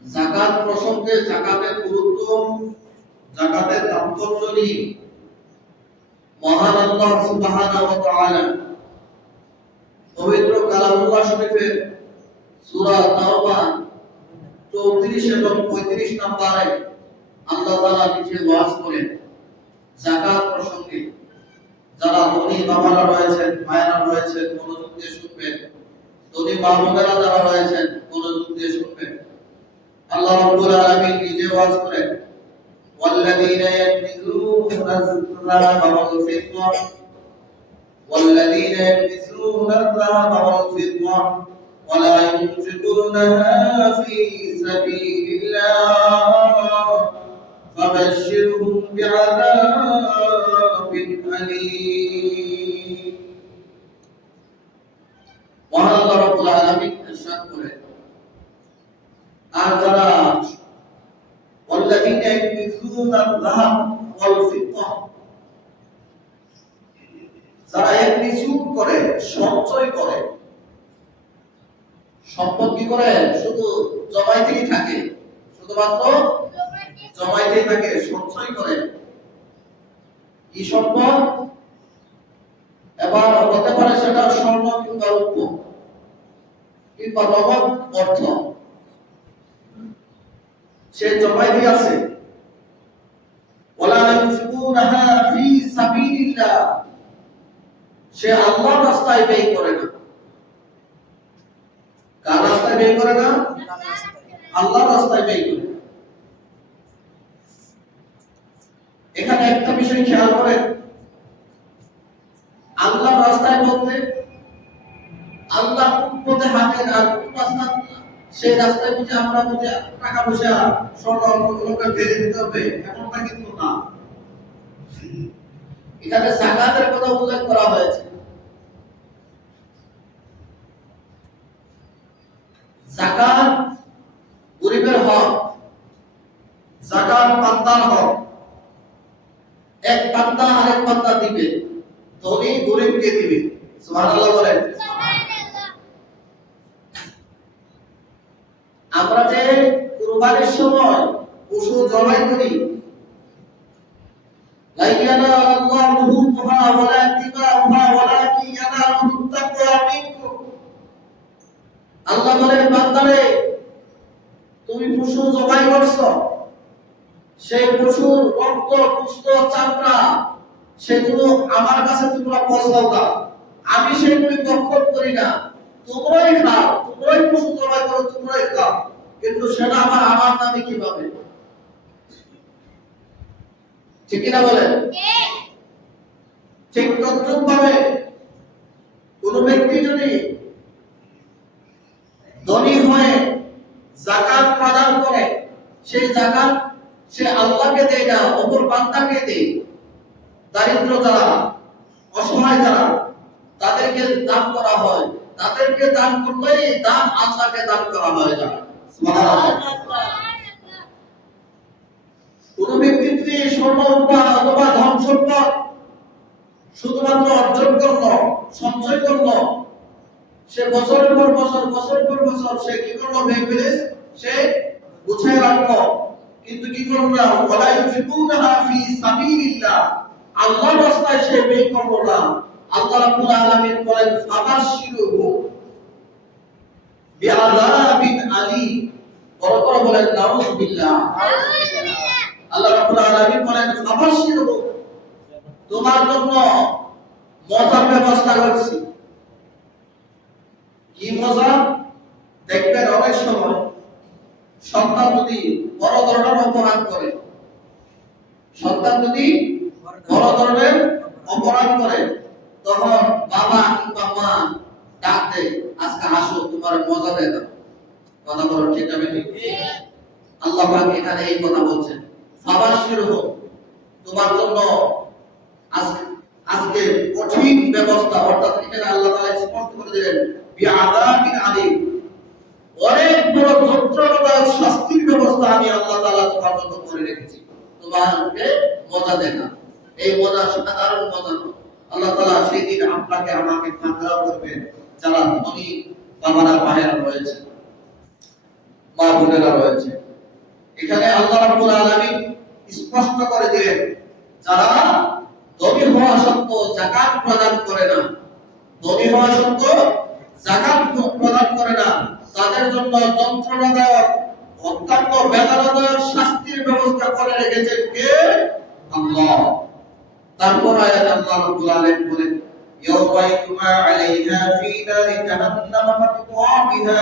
যাকাত প্রসঙ্গে যাকাতের গুরুত্ব, যাকাতের তাৎপর্য নিয়ে মহান আল্লাহ সুবহানাহু ওয়া তাআলা পবিত্র কালামুল্লাহ শরীফের সূরা তাওবা 34 এবং 35 নম্বরে আল্লাহ তাআলা নিজে ওয়াজ করেন যাকাত প্রসঙ্গে। যারা ধনী বাবারা রয়েছেন, মায়েরা রয়েছেন, মনোযোগ দিয়ে শুনবেন। ধনী মা বোনেরা যারা রয়েছেন, মনোযোগ দিয়ে শুনবেন। আল্লাহ রাব্বুল আলামিন নিজে ওয়াজ করেন, ওয়াল্লাযীনা ইয়াকনিজুনা আয-যাহাবা ওয়াল-ফিদ্দা ওয়াল্লাযীনা ইয়াকনিজুনা আয-যাহাবা ওয়াল-ফিদ্দা ওয়া লা ইউনফিকুনাহা ফী সাবীলিল্লাহ ফাবাশশিরহুম বিআযাবিন আলীম। মহান আল্লাহ রাব্বুল আলামিন ইরশাদ করেন, আর যারা ওয়াল্লাযীনা ইয়াকনিজুনা আয-যাহাব ওয়াল-ফিদ্দা, যারা ইয়াকনিজুন করে, সঞ্চয় করে, সম্পদ কি করে? শুধু জমাইতেই থাকে, শুধুমাত্র জমাইতেই থাকে, সঞ্চয় করে। কি সম্পদ? এবার হতে পারে সেটা স্বর্ণ কিংবা রৌপ্য কিংবা নগদ অর্থ, সে জমাইতে আছে। ওয়ালা ইউনফিকুনাহা ফী সাবিলিল্লাহ, সে আল্লাহর রাস্তায় ব্যয় করে না। কার রাস্তায় ব্যয় করে না? আল্লাহর রাস্তায় ব্যয় করে। এখানে একটা বিষয় খেয়াল করেন, আল্লাহর রাস্তায় বলতে আল্লাহ কোন পথে হাঁটেন আর কোন রাস্তা, সেই রাস্তায় বুঝে আমরা বুঝে টাকা পয়সা স্বর্ণ অলঙ্কার ফেলে দিতে হবে, এমনটা কিন্তু না। এখানে যাকাতের কথা উল্লেখ করা হয়েছে। যাকাত গরিবের হক, যাকাত বান্দার হক। এক বান্দা আরেক বান্দা দিবে, ধনী গরিবকে দিবে। সুবহানাল্লাহ বলেন। আমরা যে কুরবানির সময় পশু জবাই করি, লা ইয়ানালুল্লাহু লুহুমুহা ওয়ালা দিমাউহা ওয়ালাকিন ইয়ানালুহু তাকওয়া মিনকুম। আল্লাহ বলেন, বান্দারে তুমি পশু জবাই করছো, সেই পশুর রক্ত, গোশত, চামড়া সেগুলো আমার কাছে তোমরা পৌঁছাও না, আমি সেগুলি ভক্ষণ করি না। তোমরাই খাও, তোমরাই পশু জবাই করো, তোমরাই খাও, কিন্তু সেটা আমার নামে কিভাবে? ঠিক কিনা বলেন? ঠিক তদ্রুপ ভাবে কোন ব্যক্তি যদি ধনী হয়ে যাকাত প্রদান করে, সেই যাকাত সে আল্লাহকে দেয় না, অপর বান্দাকে দেয়। দারিদ্র যারা, অসহায় যারা, তাদেরকে দান করা হয়। তাদেরকে দান করলেই দান আল্লাহকে দান করা হয়। যারা কোন ব্যক্তি যদি স্বর্ণ অথবা ধন সম্পদ শুধুমাত্র অর্জন করলো, সঞ্চয় করলো, সে বছরের পর বছর, বছরের পর বছর সে কি করলো? ভেবে সে গুছায় রাখলো, কিন্তু কি করলো না? ওয়ালা ইউনফিকুনাহা ফী সাবিলিল্লাহ, আল্লাহর রাস্তায় সে ব্যয় করলো না। আল্লাহ রাব্বুল আলামিন বলেন, ফাবাশশিরহু বিআযাবিন আলীম। বড় বলেন নাউযুবিল্লাহ। আল্লাহ রাব্বুল আলামিন বলেন, ফাবাশশিরহু, তোমার জন্য মজার ব্যবস্থা করছি। কি মজা? দেখবেন অনেক সময় সন্তান যদি বড় ধরনের অপরাধ করে, সন্তান যদি বড় ধরনের অপরাধ করে, তখন বাবা কিংবা মা ডাক দেয়, আজকে আসো, তোমার মজা দেয় না। কথা বলো ঠিক না ঠিক? আল্লাহ পাক এখানে এই কথা বলছেন, ফাবাশশিরহু, তোমার জন্য আজকে কঠিন ব্যবস্থা, অর্থাৎ এখানে আল্লাহ তাআলা স্পষ্ট করে দিলেন, বিআযাবিন আলীম, অনেক বড় যন্ত্রণাদায়ক শাস্তির ব্যবস্থা আমি আল্লাহ তাআলা তোমার জন্য করে রেখেছি। তোমাকে মজা দেয় না। এই মজা সাধারণ মজা নয়। আল্লাহ তাআলা সেদিন আপনাকে আমাকে পাকড়াও করবেন, যারা ধনী বাবারা মায়েরা রয়েছে। মা বোনেরা রয়েছে। এখানে আল্লাহ রাব্বুল আলামিন স্পষ্ট করে দিলেন, যারা ধনী হওয়া সত্ত্বেও যাকাত প্রদান করে না, ধনী হওয়া সত্ত্বেও যাকাত প্রদান করে না, তাদের জন্য যন্ত্রণাদায়ক অত্যন্ত বেদনাদায়ক শাস্তির ব্যবস্থা করে রেখেছেন কে? আল্লাহ। তারপর আয়াত আল্লাহ রাব্বুল আলামিন বলেন, ইয়াওমা ইউমা আলাইহা ফি নারি জাহান্নাম ফাতুকা বিহা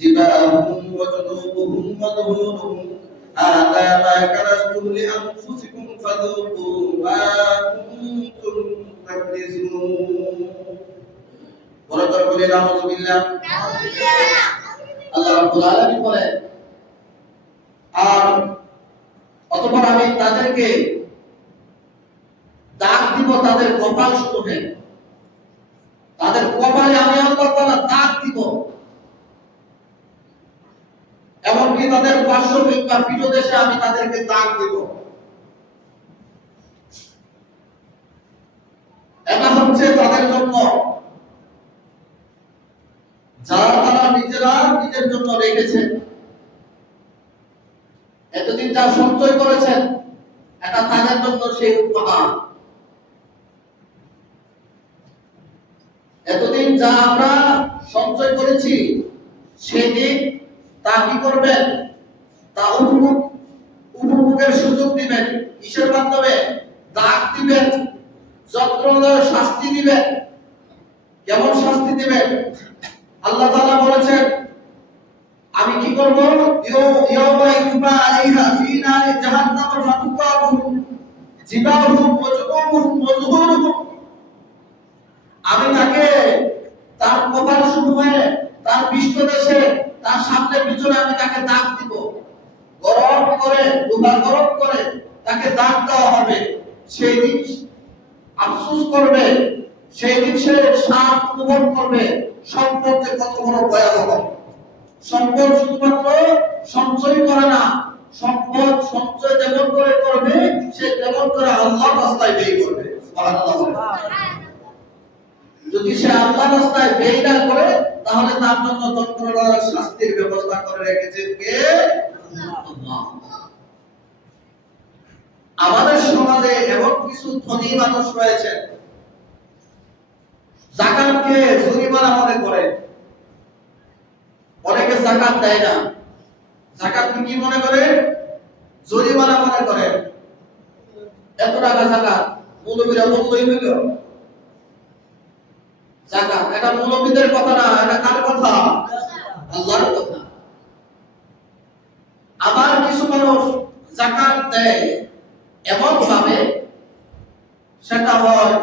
জিবাহুম ওয়া জুনুবুহুম মাদহুনুম হাযা মা কানাতুম লিআনফুসিকুম ফাযুকু মা কুনতুম তাকনিজুন। বরাবর বলে নাউযুবিল্লাহ। আল্লাহ রাব্বুল আলামিন বলেন, আর অতঃপর আমি তাদেরকে দাগ দিব তাদের কপাল সমূহে, তাদের কপালে আমি আল্লাহ তাআলা দাগ দিব, এমনকি তাদের পার্শ্ব কিংবা পিঠদেশে আমি তাদেরকে দাগ দিব। এটা হচ্ছে তাদের জন্য যারা তারা নিজেরা নিজের জন্য রেখেছেন, এতদিন যা সঞ্চয় করেছেন, এটা তাদের জন্য সেই উপহার। এতদিন যা আমরা সঞ্চয় করেছি, সেদিন তা কি করবেন? তা উপভোগের সুযোগ দিবেন। কিসের মাধ্যমে? দাগ দিবেন, যন্ত্রণার শাস্তি দিবেন। কেমন শাস্তি দিবেন? আল্লাহ তাআলা বলেছেন, আমি কি করব? ইয়াওমা ইউমা আলাইহা ফি নারি জাহান্নাম ফাতুকাবুহুম জিবাহুম ওয়া জুনুবুহুম ওয়া যুহুরুহুম। আমি তাকে তার কপাল সমূহে, তার পৃষ্ঠদেশে, তার সামনে পিছনে আমি তাকে দাগ দিব। গরম করে, লোহা গরম করে তাকে দাগ দেওয়া হবে। সেই দিন আফসোস করবে, সেই দিন সে শাপ অনুভব করবে। সম্পদ যে কত বড় ভয়াবহ। সম্পদ শুধুমাত্র সঞ্চয় করে না, সম্পদ সঞ্চয় যেমন করে করবে, সে তেমন করে আল্লাহর রাস্তায় ব্যয় করবে। সুবহানাল্লাহ। যদি সে আল্লাহর রাস্তায় ব্যয় না করে, তাহলে তার জন্য যন্ত্রণার শাস্তির ব্যবস্থা করে রেখেছেন কে? আল্লাহ। আমাদের সমাজে এমন কিছু ধনী মানুষ রয়েছে, যাকাতকে জরিমানা মনে করে। অনেকে যাকাত দেয় না, যাকাতকে কি মনে করে? জরিমানা মনে করে। এত টাকা যাকাত, মৌলবীরা বললেই হইল যাকাত। এটা মৌলবীদের কথা না, এটা কার কথা? আল্লাহর কথা। আবার কিছু মানুষ যাকাত দেয় এমন ভাবে, সেটা হয়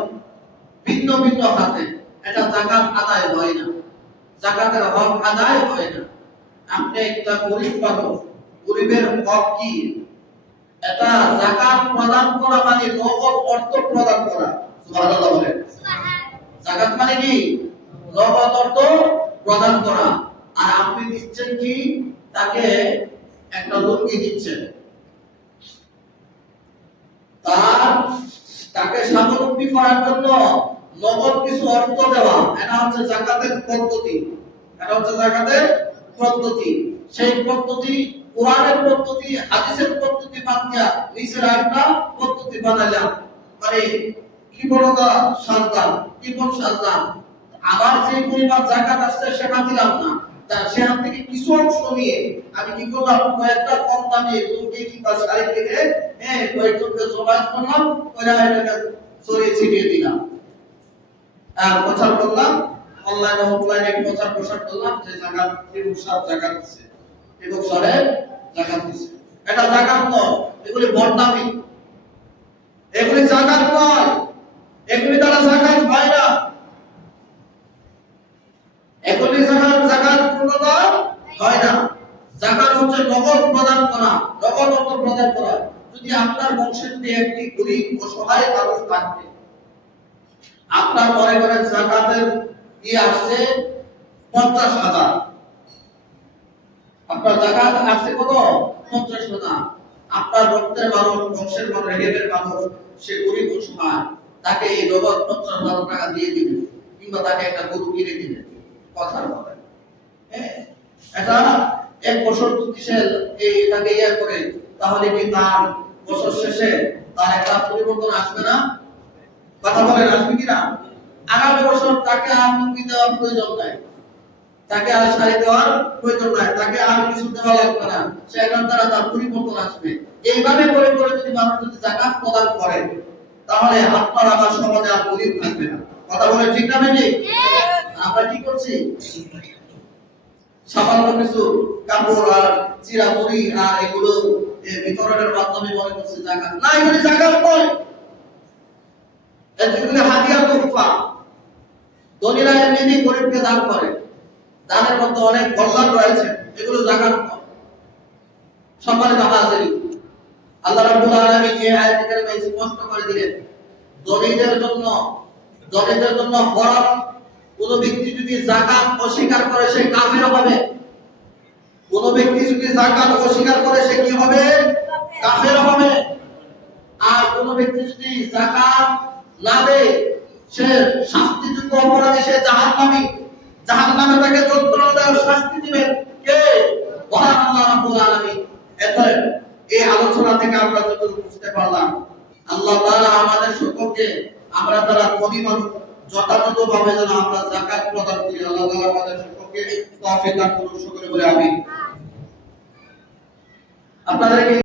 ভিন্ন ভিন্ন হাতে, এটা যাকাত আদায় হয় না, যাকাতের হক আদায় হয় না। আপনি একটা গরিব মানুষ, গরিবের হক কি? এটা যাকাত প্রদান করা মানে নগদ অর্থ প্রদান করা। সুবহানাল্লাহ বলেন। যাকাত মানে কি? নগদ অর্থ প্রদান করা। আর আপনি দিচ্ছেন কি? তাকে একটা লুঙ্গি দিচ্ছেন, তাকে স্বাবলম্বী করার জন্য নগদ কিছু অর্থ দেওয়া। এটা হচ্ছে যাকাতের পদ্ধতি। এটা হচ্ছে যাকাতের পদ্ধতি। সেই পদ্ধতি কোরআনের পদ্ধতি, হাদিসের পদ্ধতি বাদ দিয়া নিজেরা একটা পদ্ধতি বানাইলাম। মানে কি বড়তা সাজদান, কি বড় সাজদান। আবার যে পরিমাণ যাকাত আসছে সেটা দিলাম না, সেখান থেকে কিছু অংশ নিয়ে আমি কি করলাম? কয়েকটা কম দামি লুঙ্গি কিংবা শাড়ি কিনে কয়েকজনকে জমায়েত করলাম, ওরা এটাকে ছড়িয়ে ছিটিয়ে দিলাম। আর প্রচার করলাম, অনলাইনে অফলাইনে প্রচার প্রসার করলাম যে যাকাত সব যাকাত দিচ্ছে, এবং সরে যাকাত দিচ্ছে। এটা যাকাত নয়, এগুলি বদনামি, এগুলি যাকাত নয়, এগুলি দ্বারা যাকাত হয় না। এগুলি যাকাত পূর্ণতা হয় না। যাকাত হচ্ছে নগদ প্রদান করা, নগদ অর্থ প্রদান করা। যদি আপনার বংশের একটি গরিব অসহায় মানুষ থাকে, আপনার মনে করেন যাকাতের কি আসছে 50,000, আপনার যাকাত আসছে কত? 50,000। আপনার রক্তের মানুষ, বংশের মানুষ, রেহেবের মানুষ, সে গরিব অসহায়, তাকে এই নগদ 50,000 টাকা দিয়ে দিবেন, কিংবা তাকে একটা গরু কিনে দিবেন। কথার কথা, এটা এক বছর যদি সে এটাকে ইয়ে করে, তাহলে কি তার বছর শেষে তার একটা পরিবর্তন আসবে না? কথা বলেন, আসবে কিনা? আগামী বছর তাকে আর মুক্তি দেওয়ার প্রয়োজন নাই, তাকে আর শাড়ি দেওয়ার প্রয়োজন নাই, তাকে আর কিছু দেওয়া লাগবে না, সেটার দ্বারা তার পরিবর্তন আসবে। এইভাবে করে করে যদি মানুষ যদি যাকাত প্রদান করে, তাহলে আপনার আমার সমাজে আর গরিব থাকবে না। কথা বলে ঠিক না বেশি? আমরা কি করছি? সামান্য কিছু কাপড় আর চিরা মুড়ি আর এগুলো বিতরণের মাধ্যমে মনে করছে যাকাত। না, এগুলি যাকাত নয়, এগুলি হাদিয়া তোহফা। ধনীরা এমনি গরিবকে দান করে, দানের মধ্যে অনেক কল্যাণ রয়েছে, এগুলো যাকাত নয়। সম্মানিত হাজির, আল্লাহ রাব্বুল আলামিন এই আয়াতে কারিমা স্পষ্ট করে দিলেন, ধনীদের জন্য ফরজ। কোন ব্যক্তি যদি যাকাত অস্বীকার করে সে কাফের হবে। কোন ব্যক্তি যদি যাকাত অস্বীকার করে সে কি হবে? কাফের হবে। আর কোন ব্যক্তি যদি যাকাত না দেয় সে শাস্তিযোগ্য অপরাধী, সে জাহান্নামী। জাহান্নামে তাকে যন্ত্রণা দেওয়ার শাস্তি দিবেন কে? মহান আল্লাহ রাব্বুল আলামিন। এতে এই আলোচনা থেকে আমরা যতটুকু বুঝতে পারলাম, আল্লাহ তাআলা আমাদের সকলকে, আমরা যারা ধনী মানুষ, যথাযথভাবে যেন আমরা যাকাত প্রদান করি। আল্লাহ তাআলা আমাদের সকলকে তৌফিক দান করুন। সকলে বলে আমিন। আপনাদেরকে